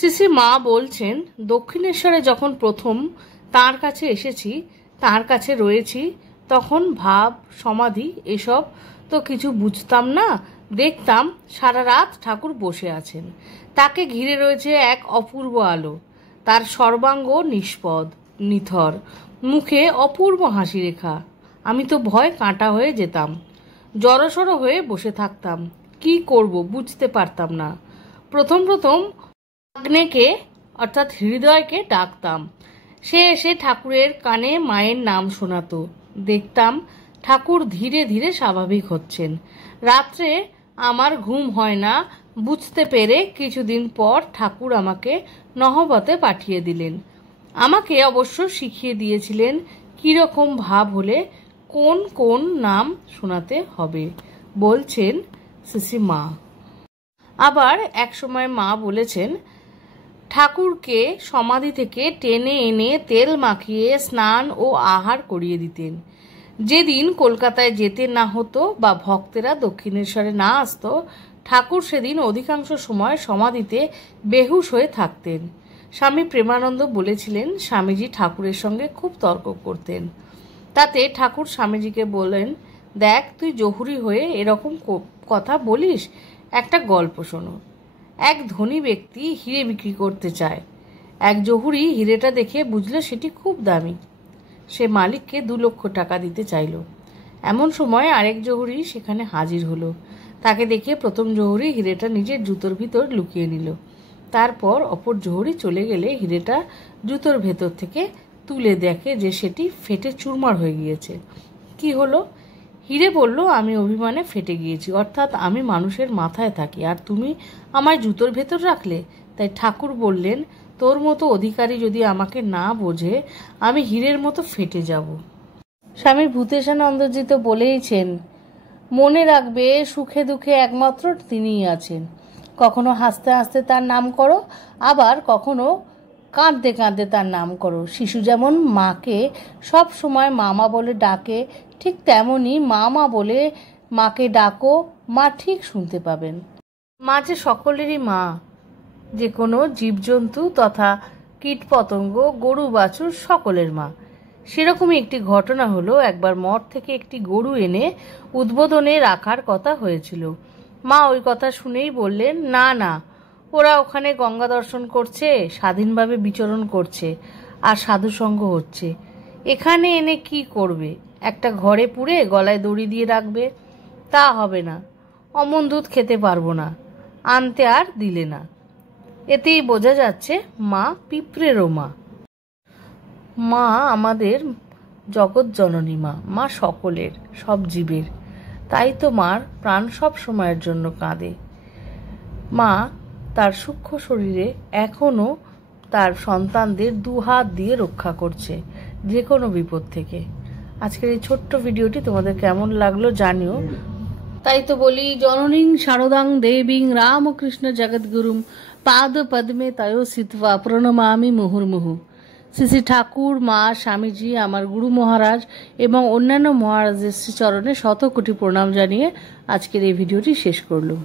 শ্রী মা বলছেন, দক্ষিণেশ্বরে যখন প্রথম তাঁর কাছে এসেছি, তাঁর কাছে রয়েছি, তখন ভাব সমাধি এসব তো কিছু বুঝতাম না। দেখতাম সারা রাত ঠাকুর বসে আছেন, তাকে ঘিরে রয়েছে এক অপূর্ব আলো, তার সর্বাঙ্গ নিষ্পদ নিথর, মুখে অপূর্ব হাসি রেখা। আমি তো ভয় কাঁটা হয়ে যেতাম, জড়সড় হয়ে বসে থাকতাম, কি করব বুঝতে পারতাম না। প্রথম আগ্নেকে অর্থাৎ হৃদয়কে ডাকতাম, সে এসে ঠাকুরের কানে মায়ের নাম শোনাতো। দেখতাম ঠাকুর ধীরে ধীরে স্বাভাবিক হচ্ছেন। রাত্রে আমার ঘুম হয় না। বুঝতে পেরে কিছুদিন পর ঠাকুর আমাকে নহবতে পাঠিয়ে দিলেন। আমাকে অবশ্য শিখিয়ে দিয়েছিলেন কীরকম ভাব হলে কোন কোন নাম শোনাতে হবে, বলছেন শ্রী মা। আবার এক সময় মা বলেছেন, ঠাকুরকে সমাধি থেকে টেনে এনে তেল মাখিয়ে স্নান ও আহার করিয়ে দিতেন। যেদিন কলকাতায় যেতে না হতো বা ভক্তেরা দক্ষিণেশ্বরে না আসতো, ঠাকুর সেদিন অধিকাংশ সময় সমাধিতে বেহুশ হয়ে থাকতেন। স্বামী প্রেমানন্দ বলেছিলেন, স্বামীজি ঠাকুরের সঙ্গে খুব তর্ক করতেন। তাতে ঠাকুর স্বামীজিকে বলেন, দেখ তুই জহুরি হয়ে এরকম কথা বলিস, একটা গল্প শোনো। এক ধনী ব্যক্তি হিরে বিক্রি করতে চায়। এক জহুরি হিরেটা দেখে বুঝলো সেটি খুব দামি। সে মালিককে 2 লক্ষ টাকা দিতে চাইল। এমন সময় আরেক জহুরি সেখানে হাজির হলো। তাকে দেখে প্রথম জহুরি হিরেটা নিজের জুতোর ভিতর লুকিয়ে নিল। তারপর অপর জহুরি চলে গেলে হিরেটা জুতোর ভেতর থেকে তুলে দেখে যে সেটি ফেটে চুরমার হয়ে গিয়েছে। কি হলো? হিরে বলল, আমি অভিমানে ফেটে গিয়েছি, অর্থাৎ আমি মানুষের মাথায় থাকি, আর তুমি আমায় জুতোর ভেতর রাখলে। তাই ঠাকুর বললেন, তোর মতো অধিকারী যদি আমাকে না বোঝে, আমি হীরের মতো ফেটে যাব। স্বামী ভূতেশানন্দজি তো বলেইছেন, মনে রাখবে সুখে দুঃখে একমাত্র তিনিই আছেন। কখনো হাসতে হাসতে তার নাম করো, আবার কখনো কাঁদতে কাঁদতে তার নাম করো। শিশু যেমন মাকে সব সময় মামা বলে ডাকে, ঠিক তেমনই মা বলে মাকে ডাকো, মা ঠিক শুনতে পাবেন। মা যে সকলেরই মা, যে কোনো জীবজন্তু তথা কীটপতঙ্গ, গরু বাছুর সকলের মা। সেরকমই একটি ঘটনা হলো, একবার মঠ থেকে একটি গরু এনে উদ্বোধনে রাখার কথা হয়েছিল। মা ওই কথা শুনেই বললেন, না না, ওরা ওখানে গঙ্গা দর্শন করছে, স্বাধীনভাবে বিচরণ করছে আর সাধুসঙ্গ হচ্ছে। এখানে এনে কি করবে? একটা ঘরে পুরে গলায় দড়ি দিয়ে রাখবে? তা হবে না। অমন দুধ খেতে পারবো না, আনতে আর দিলে না। এতেই বোঝা যাচ্ছে মা পিঁপড়েরও মা। মা আমাদের জগৎ জননী মা, মা সকলের, সব জীবের। তাই তো মার প্রাণ সব সময়ের জন্য কাঁদে। মা তার সূক্ষ্ম শরীরে এখনও তার সন্তানদের 2 হাত দিয়ে রক্ষা করছে যে কোনো বিপদ থেকে। আজকের এই ছোট্ট ভিডিওটি তোমাদের কেমন লাগলো জানিও। তাই তো বলি, জননীং শারদাং দেবীং রামকৃষ্ণ জগদ্গুরুম পাদ পদ্মে তয়ো সিত্বা প্রণমামি মুহুর্মুহু। শ্রী ঠাকুর, মা, স্বামীজি, আমার গুরু মহারাজ এবং অন্যান্য মহারাজের শ্রীচরণে শত কোটি প্রণাম জানিয়ে আজকের এই ভিডিওটি শেষ করলাম।